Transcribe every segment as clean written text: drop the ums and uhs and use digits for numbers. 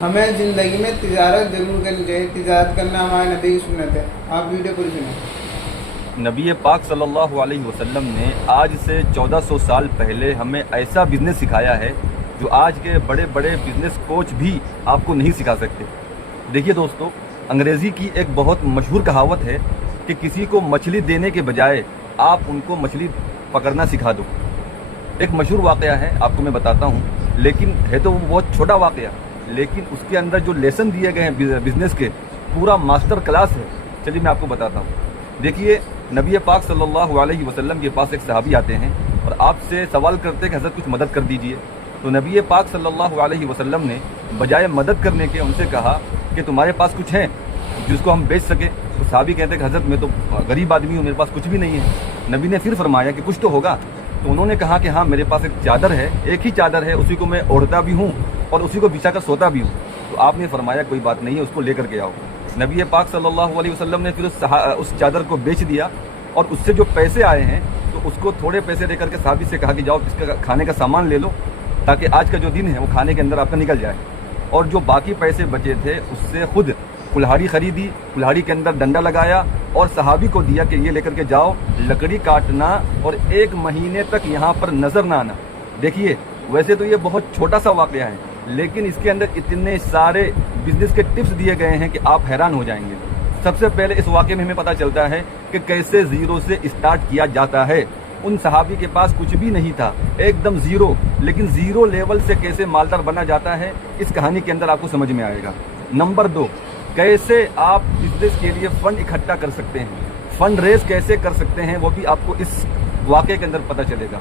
ہمیں زندگی میں تجارت ضرور کرنی چاہیے، تجارت کرنا ہمارے نبی کی سنت ہے۔ آپ ویڈیو پوری سنیں۔ نبی پاک صلی اللہ علیہ وسلم نے آج سے 1400 سال پہلے ہمیں ایسا بزنس سکھایا ہے جو آج کے بڑے بڑے بزنس کوچ بھی آپ کو نہیں سکھا سکتے۔ دیکھیے دوستو، انگریزی کی ایک بہت مشہور کہاوت ہے کہ کسی کو مچھلی دینے کے بجائے آپ ان کو مچھلی پکڑنا سکھا دو۔ ایک مشہور واقعہ ہے، آپ کو میں بتاتا ہوں، لیکن ہے تو وہ بہت چھوٹا واقعہ، لیکن اس کے اندر جو لیسن دیے گئے ہیں بزنس کے، پورا ماسٹر کلاس ہے۔ چلیے میں آپ کو بتاتا ہوں۔ دیکھیے، نبی پاک صلی اللہ علیہ وسلم کے پاس ایک صحابی آتے ہیں اور آپ سے سوال کرتے ہیں کہ حضرت کچھ مدد کر دیجئے۔ تو نبی پاک صلی اللہ علیہ وسلم نے بجائے مدد کرنے کے ان سے کہا کہ تمہارے پاس کچھ ہے جس کو ہم بیچ سکیں؟ تو صحابی کہتے ہیں کہ حضرت میں تو غریب آدمی ہوں، میرے پاس کچھ بھی نہیں ہے۔ نبی نے پھر فرمایا کہ کچھ تو ہوگا۔ تو انہوں نے کہا کہ ہاں، میرے پاس ایک چادر ہے، ایک ہی چادر ہے، اسی کو میں اوڑھتا بھی ہوں اور اسی کو بچھا کر سوتا بھی ہوں۔ تو آپ نے فرمایا کوئی بات نہیں ہے، اس کو لے کر کے آؤ۔ نبی پاک صلی اللہ علیہ وسلم نے پھر اس چادر کو بیچ دیا اور اس سے جو پیسے آئے ہیں تو اس کو تھوڑے پیسے دے کر کے صحابی سے کہا کہ جاؤ اس کا کھانے کا سامان لے لو، تاکہ آج کا جو دن ہے وہ کھانے کے اندر آپ کا نکل جائے۔ اور جو باقی پیسے بچے تھے اس سے خود کلہاڑی خریدی، کلہاڑی کے اندر ڈنڈا لگایا اور صحابی کو دیا کہ یہ لے کر کے جاؤ، لکڑی کاٹنا اور 1 مہینے تک یہاں پر نظر نہ آنا۔ دیکھیے، ویسے تو یہ بہت چھوٹا سا واقعہ ہے، لیکن اس کے اندر اتنے سارے بزنس کے ٹپس دیے گئے ہیں کہ آپ حیران ہو جائیں گے۔ سب سے پہلے اس واقعے میں ہمیں پتہ چلتا ہے کہ کیسے زیرو سے اسٹارٹ کیا جاتا ہے۔ ان صحابی کے پاس کچھ بھی نہیں تھا، ایک دم زیرو، لیکن زیرو لیول سے کیسے مالدار بنا جاتا ہے اس کہانی کے اندر آپ کو سمجھ میں آئے گا۔ نمبر 2، کیسے آپ بزنس کے لیے فنڈ اکٹھا کر سکتے ہیں، فنڈ ریز کیسے کر سکتے ہیں، وہ بھی آپ کو اس واقعے کے اندر پتہ چلے گا۔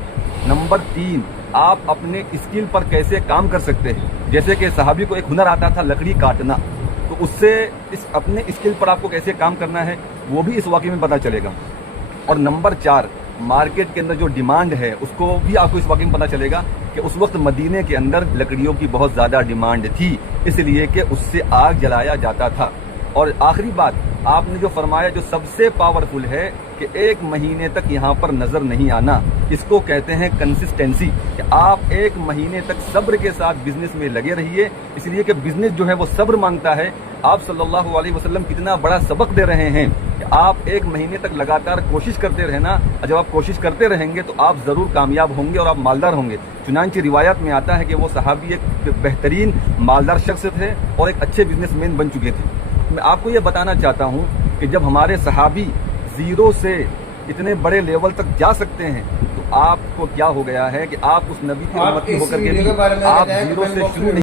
نمبر 3، آپ اپنے اسکل پر کیسے کام کر سکتے ہیں۔ جیسے کہ صحابی کو ایک ہنر آتا تھا، لکڑی کاٹنا، تو اس سے اپنے اسکل پر آپ کو کیسے کام کرنا ہے وہ بھی اس واقعے میں پتہ چلے گا۔ اور نمبر 4، مارکیٹ کے اندر جو ڈیمانڈ ہے اس کو بھی آپ کو اس واقعے میں پتہ چلے گا کہ اس وقت مدینے کے اندر لکڑیوں کی بہت زیادہ ڈیمانڈ تھی، اس لیے کہ اس سے آگ جلایا جاتا تھا۔ اور آخری بات، آپ نے جو فرمایا جو سب سے پاورفل ہے کہ 1 مہینے تک یہاں پر نظر نہیں آنا، اس کو کہتے ہیں کنسسٹنسی، کہ آپ 1 مہینے تک صبر کے ساتھ بزنس میں لگے رہیے، اس لیے کہ بزنس جو ہے وہ صبر مانگتا ہے۔ آپ صلی اللہ علیہ وسلم کتنا بڑا سبق دے رہے ہیں کہ آپ 1 مہینے تک لگاتار کوشش کرتے رہنا، اور جب آپ کوشش کرتے رہیں گے تو آپ ضرور کامیاب ہوں گے اور آپ مالدار ہوں گے۔ چنانچہ روایات میں آتا ہے کہ وہ صحابی ایک بہترین مالدار شخص تھے اور ایک اچھے بزنس مین بن چکے تھے۔ میں آپ کو یہ بتانا چاہتا ہوں کہ جب ہمارے صحابی زیرو سے اتنے بڑے لیول تک جا سکتے ہیں تو آپ کو کیا ہو گیا ہے کہ آپ اس نبی کی امتی ہو کر کے بھی آپ زیرو سے شروع نہیں